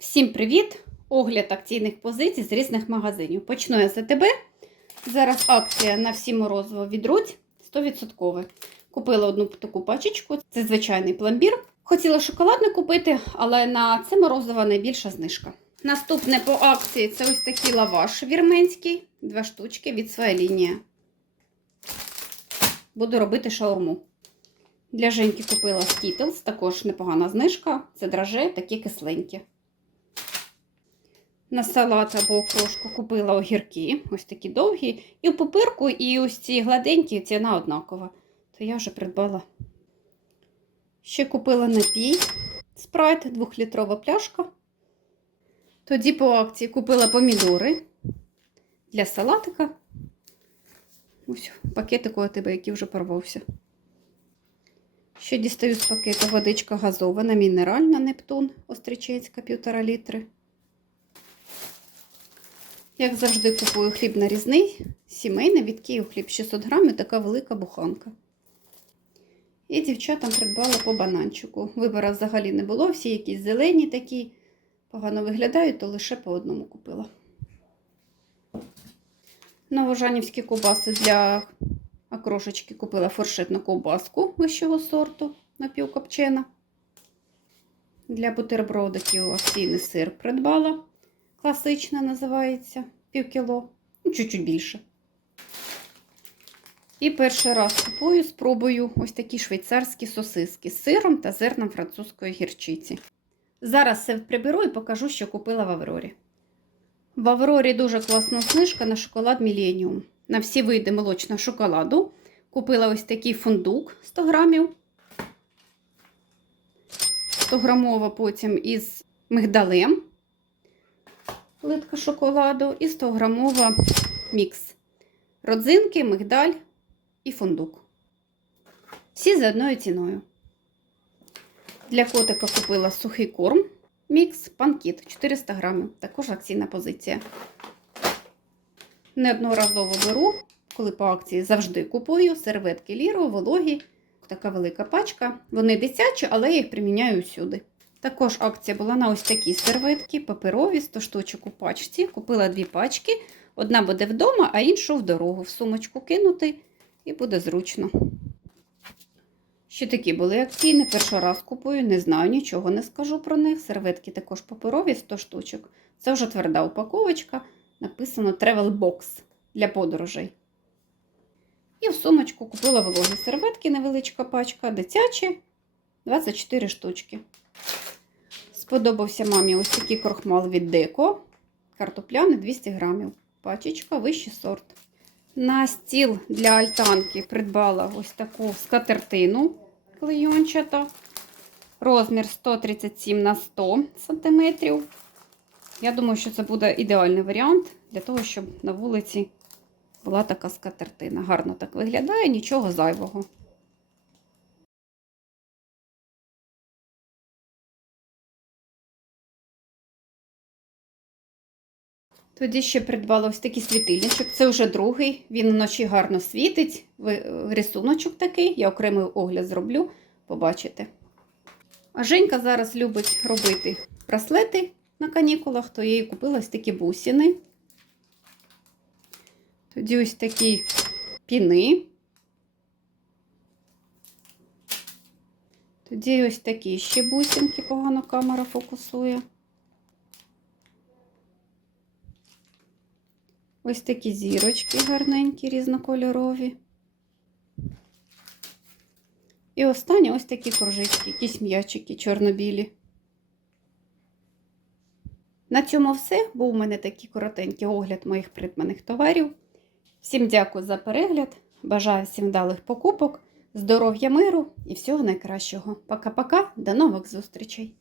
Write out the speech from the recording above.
Всім привіт! Огляд акційних позицій з різних магазинів. Почну я з АТБ. Зараз акція на всі морозиво від Рудь 100%. Купила одну таку пачечку, це звичайний пломбір. Хотіла шоколадне купити, але на це морозиво найбільша знижка. Наступне по акції це ось такий лаваш вірменський, два штучки від своєї лінії. Буду робити шаурму. Для Женьки купила Skittles, також непогана знижка. Це драже, такі кисленькі. На салат або окрошку купила огірки, ось такі довгі. І в пупирку, і ось ці гладенькі ціна однакова. То я вже придбала. Ще купила напій спрайт, 2-літрова пляшка. Тоді по акції купила помідори для салатика. Ось пакетику тебе, який вже порвався. Ще дістаю з пакету водичка газована, мінеральна Нептун Остричецька, 1,5 літри. Як завжди, купую хліб нарізний, сімейний від Київ хліб 600 грамів, така велика буханка. І дівчатам придбала по бананчику. Вибора взагалі не було, всі якісь зелені такі, погано виглядають, то лише по одному купила. Новожанівські ковбаси для окрошечки купила форшетну ковбаску вищого сорту напівкопчена. Для бутербродиків акційний сир придбала. Класична називається пів кіло, ну, чуть-чуть більше. І перший раз купую, спробую ось такі швейцарські сосиски з сиром та зерном французької гірчиці. Зараз все приберу і покажу, що купила в Аврорі. В Аврорі дуже класна знижка на шоколад Міленіум. На всі види молочного шоколаду. Купила ось такий фундук 100 грамів. 100 грамова потім із мигдалем плитка шоколаду і 100 грамова мікс. Родзинки, мигдаль і фундук. Всі за одною ціною. Для котика купила сухий корм мікс панкіт 400 грамів. Також акційна позиція. Неодноразово беру, коли по акції завжди купую серветки ліру, вологі. Така велика пачка. Вони дитячі, але я їх приміняю усюди. Також акція була на ось такі серветки, паперові, 100 штучок у пачці. Купила дві пачки. Одна буде вдома, а іншу в дорогу. В сумочку кинути і буде зручно. Ще такі були акційні. Перший раз купую, не знаю, нічого не скажу про них. Серветки також паперові, 100 штучок. Це вже тверда упаковочка. Написано Travel Box для подорожей. І в сумочку купила вологі серветки, невеличка пачка, дитячі 24 штучки. Сподобався мамі ось такий крохмал від Деко. Картопляний 200 грамів. Пачечка, вищий сорт. На стіл для альтанки придбала ось таку скатертину клейончата. Розмір 137 на 100 см. Я думаю, що це буде ідеальний варіант для того, щоб на вулиці була така скатертина. Гарно так виглядає, нічого зайвого. Тоді ще придбала ось такий світильничок. Це вже другий. Він вночі гарно світить. Рисуночок такий. Я окремий огляд зроблю, побачите. А Женька зараз любить робити браслети на канікулах, то я їй купила ось такі бусини. Тоді ось такі піни. Тоді ось такі ще бусинки, погано камера фокусує. Ось такі зірочки гарненькі, різнокольорові. І останні ось такі кружечки, якісь м'ячики чорно-білі. На цьому все. Був у мене такий коротенький огляд моїх придбаних товарів. Всім дякую за перегляд. Бажаю всім вдалих покупок, здоров'я миру і всього найкращого. Пока-пока, до нових зустрічей!